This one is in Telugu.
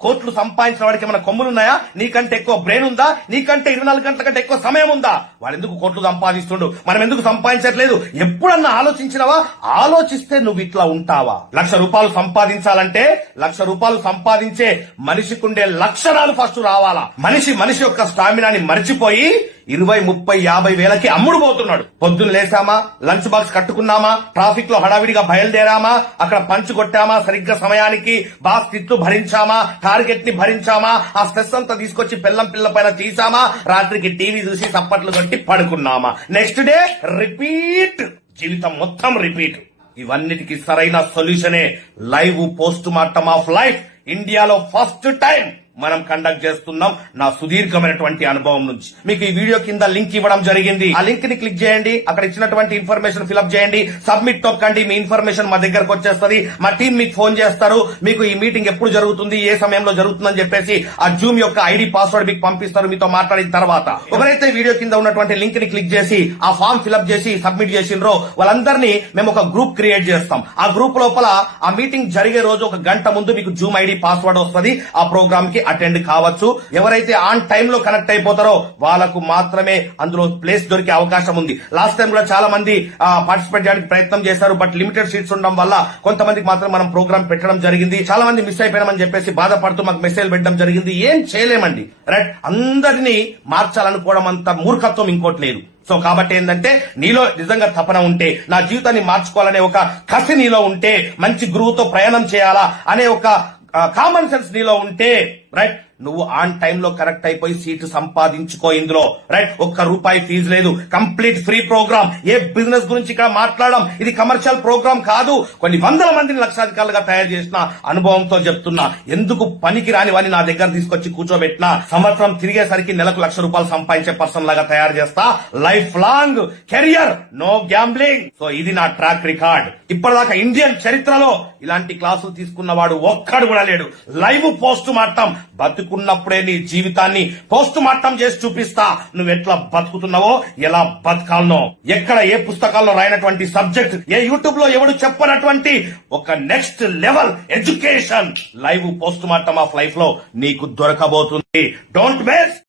కోట్లు సంపాదించిన వాడికి ఏమైనా కొమ్ములున్నాయా? నీకంటే ఎక్కువ బ్రెయిన్ ఉందా? నీకంటే 24 గంటల కంటే ఎక్కువ సమయం ఉందా? వాడు ఎందుకు కోట్లు సంపాదిస్తుండు, మనం ఎందుకు సంపాదించట్లేదు? ఎప్పుడన్నా ఆలోచించినవా? ఆలోచిస్తే నువ్వు ఇట్లా ఉంటావా? ₹1,00,000 సంపాదించాలంటే ₹1,00,000 సంపాదించే మనిషికుండే లక్షణాలు ఫస్ట్ రావాలా. మనిషి యొక్క స్టామినాని మరిచిపోయి 20, 30, 50 వేలకి అమ్ముడు పోతున్నాడు. పొద్దున్న లేసామా, లంచ్ బాక్స్ కట్టుకున్నామా, ట్రాఫిక్ లో హడావిడిగా బయలుదేరామా, అక్కడ పంచ్ కొట్టామా, సరిగ్గా సమయానికి బాస్ తిట్లు భరించామా, టార్గెట్ ని భరించామా, ఆ స్ట్రెస్ అంతా తీసుకొచ్చి పిల్ల పైన తీసామా, రాత్రికి టీవీ చూసి చప్పట్లు కొట్టి పడుకున్నామా, నెక్స్ట్ డే రిపీట్, జీవితం మొత్తం రిపీట్. ఇవన్నిటికి సరైన సొల్యూషనే live post mortem of life. ఇండియాలో ఫస్ట్ టైం మనం కండక్ట్ చేస్తున్నాం. నా సుదీర్ఘమైనటువంటి అనుభవం నుంచి మీకు ఈ వీడియో కింద లింక్ ఇవ్వడం జరిగింది. ఆ లింక్ ని క్లిక్ చేయండి, అక్కడ ఇచ్చినటువంటి ఇన్ఫర్మేషన్ ఫిల్అప్ చేయండి, సబ్మిట్ తొక్కండి, మీ ఇన్ఫర్మేషన్ మా దగ్గరకు వచ్చేస్తుంది. మా టీం మీకు ఫోన్ చేస్తారు, మీకు ఈ మీటింగ్ ఎప్పుడు జరుగుతుంది, ఏ సమయంలో జరుగుతుందని చెప్పేసి ఆ జూమ్ యొక్క ఐడి పాస్వర్డ్ మీకు పంపిస్తారు. మీతో మాట్లాడిన తర్వాత ఎవరైతే వీడియో కింద ఉన్నటువంటి లింక్ ని క్లిక్ చేసి ఆ ఫామ్ ఫిల్అప్ చేసి సబ్మిట్ చేసిండ్రో వాళ్ళందరినీ మేము ఒక గ్రూప్ క్రియేట్ చేస్తాం. ఆ గ్రూప్ లోపల ఆ మీటింగ్ జరిగే రోజు 1 గంట ముందు మీకు జూమ్ ఐడి పాస్వర్డ్ వస్తుంది. ఆ ప్రోగ్రామ్ కి అటెండ్ కావచ్చు. ఎవరైతే ఆన్ టైమ్ లో కనెక్ట్ అయిపోతారో వాళ్ళకు మాత్రమే అందులో ప్లేస్ దొరికే అవకాశం ఉంది. లాస్ట్ టైం కూడా చాలా మంది పార్టిసిపేట్ చేయడానికి ప్రయత్నం చేశారు, బట్ లిమిటెడ్ సీట్స్ ఉండడం వల్ల కొంతమందికి మాత్రం మనం ప్రోగ్రామ్ పెట్టడం జరిగింది. చాలా మంది మిస్ అయిపోయినామని చెప్పేసి బాధపడుతూ మాకు మెసేజ్ పెట్టడం జరిగింది. ఏం చేయలేమండి, రైట్? అందరినీ మార్చాలనుకోవడం అంత మూర్ఖత్వం ఇంకోటి లేదు. సో కాబట్టి ఏంటంటే నీలో నిజంగా తపన ఉంటే, నా జీవితాన్ని మార్చుకోవాలనే ఒక కసి నీలో ఉంటే, మంచి గురువుతో ప్రయాణం చేయాలా అనే ఒక కామన్ సెన్స్ నీలో ఉంటే, రైట్, నువ్వు ఆన్ టైమ్ లో కరెక్ట్ అయిపోయి సీటు సంపాదించుకో ఇందులో, రైట్? ₹1 ఫీజు లేదు, కంప్లీట్ ఫ్రీ ప్రోగ్రామ్. ఏ బిజినెస్ గురించి ఇక్కడ మాట్లాడడం, ఇది కమర్షియల్ ప్రోగ్రామ్ కాదు. కొన్ని వందల మందిని లక్షాధికారులుగా తయారు చేసిన అనుభవంతో చెప్తున్నా. ఎందుకు పనికి రాని వాడిని నా దగ్గర తీసుకొచ్చి కూర్చోబెట్టినా సంవత్సరం తిరిగేసరికి నెలకు ₹1,00,000 సంపాదించే పర్సన్ లాగా తయారు చేస్తా. Life long career, no gambling. So ఇది నా ట్రాక్ రికార్డ్. ఇప్పటిదాకా ఇండియన్ చరిత్రలో ఇలాంటి క్లాసులు తీసుకున్నవాడు ఒక్కడు కూడా లేడు. లైవ్ పోస్ట్ మార్టం, బతుకున్నప్పుడే నీ జీవితాన్ని పోస్ట్ మార్టం చేసి చూపిస్తా. నువ్వు ఎట్లా బతుకుతున్నావో, ఎలా బతకాలనో, ఎక్కడ ఏ పుస్తకాల్లో రాయనటువంటి సబ్జెక్ట్, ఏ యూట్యూబ్ లో ఎవడు చెప్పనటువంటి ఒక next level education live post mortem of life లో నీకు దొరకబోతుంది. Don't waste.